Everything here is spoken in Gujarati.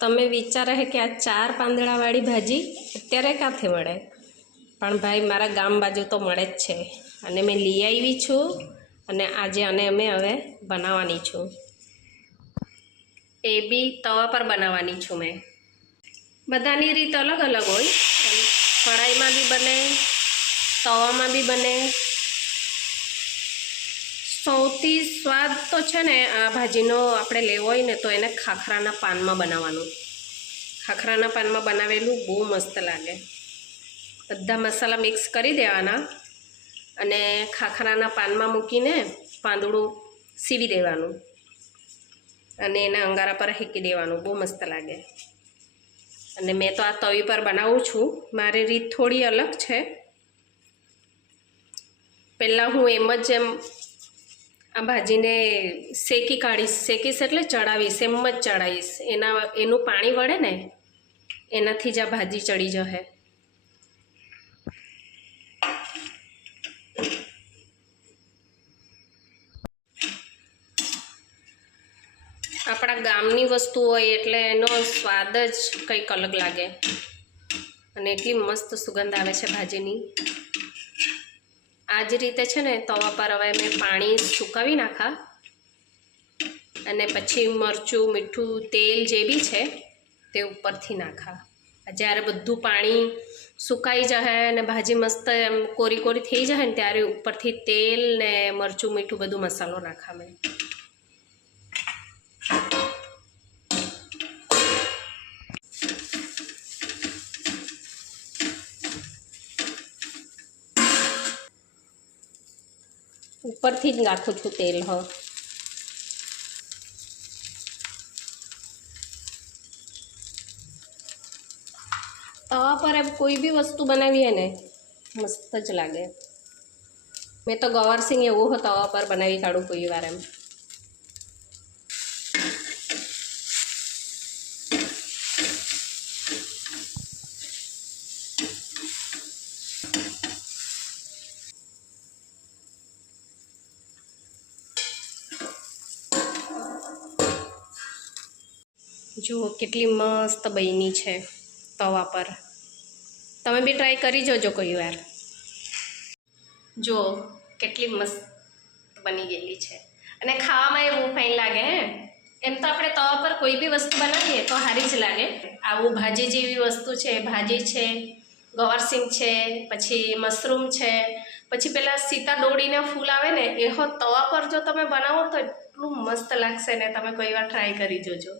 તમે વિચારે છે કે આ 4 પાંદડાવાળી ભાજી અત્યારે ક્યાંથી મળે, પણ ભાઈ મારા ગામ બાજુ તો મળે જ છે અને મેં લઈ આવી છું અને આજે અમે હવે બનાવવાની છું। એ બી તવા પર બનાવવાની છું મેં। બધાની રીત અલગ અલગ હોય, કઢાઈમાં બી બને, તવામાં બી બને। સૌથી સ્વાદ તો છે ને આ ભાજીનો આપણે લેવો હોય ને તો એને ખાખરાના પાનમાં બનાવવાનું। ખાખરાના પાનમાં બનાવેલું બહુ મસ્ત લાગે। બધા મસાલા મિક્સ કરી દેવાના અને ખાખરાના પાનમાં મૂકીને પાંદડું સીવી દેવાનું અને એના અંગારા પર હેકી દેવાનું, બહુ મસ્ત લાગે। અને મેં તો આ તવી પર બનાવું છું, મારી રીત થોડી અલગ છે। પહેલાં હું એમ જ આ ભાજીને શેકી કાઢીશ, શેકીશ એટલે ચડાવીશ, એમ જ ચડાવીશ। એનું પાણી વળે ને એનાથી જ આ ભાજી ચડી જશે। આપણા ગામની વસ્તુ હોય એટલે એનો સ્વાદ જ કંઈક અલગ લાગે અને એટલી મસ્ત સુગંધ આવે છે ભાજીની। આ જ રીતે છે ને તવા પર હવે મેં પાણી સુકાવી નાખા અને પછી મરચું, મીઠું, તેલ જે બી છે તે ઉપરથી નાખા। જ્યારે બધું પાણી સુકાઈ જશે અને ભાજી મસ્ત એમ કોરી કોરી થઈ જાય ને ત્યારે ઉપરથી તેલ ને મરચું, મીઠું બધું મસાલો નાખા મેં। ઉપરથી જ નાખું છું તેલ। તવા પર એમ કોઈ બી વસ્તુ બનાવીએ ને મસ્ત જ લાગે। મેં તો ગવારસિંગ એવો તવા પર બનાવી કાઢું કોઈ વાર એમ। જુઓ કેટલી મસ્ત બની છે તવા પર, તમે બી ટ્રાય કરી જોજો કોઈ વાર। જુઓ કેટલી મસ્ત બની ગયેલી છે અને ખાવામાં એ બહુ ફાઇન લાગે। એમ તો આપણે તવા પર કોઈ બી વસ્તુ બનાવીએ તો સારી જ લાગે। આવું ભાજી જેવી વસ્તુ છે, ભાજી છે, ગવારસિંગ છે, પછી મશરૂમ છે, પછી પેલા સીતા દોડીના ફૂલ આવે ને એ તવા પર જો તમે બનાવો તો એટલું મસ્ત લાગશે ને, તમે કોઈ વાર ટ્રાય કરી જોજો।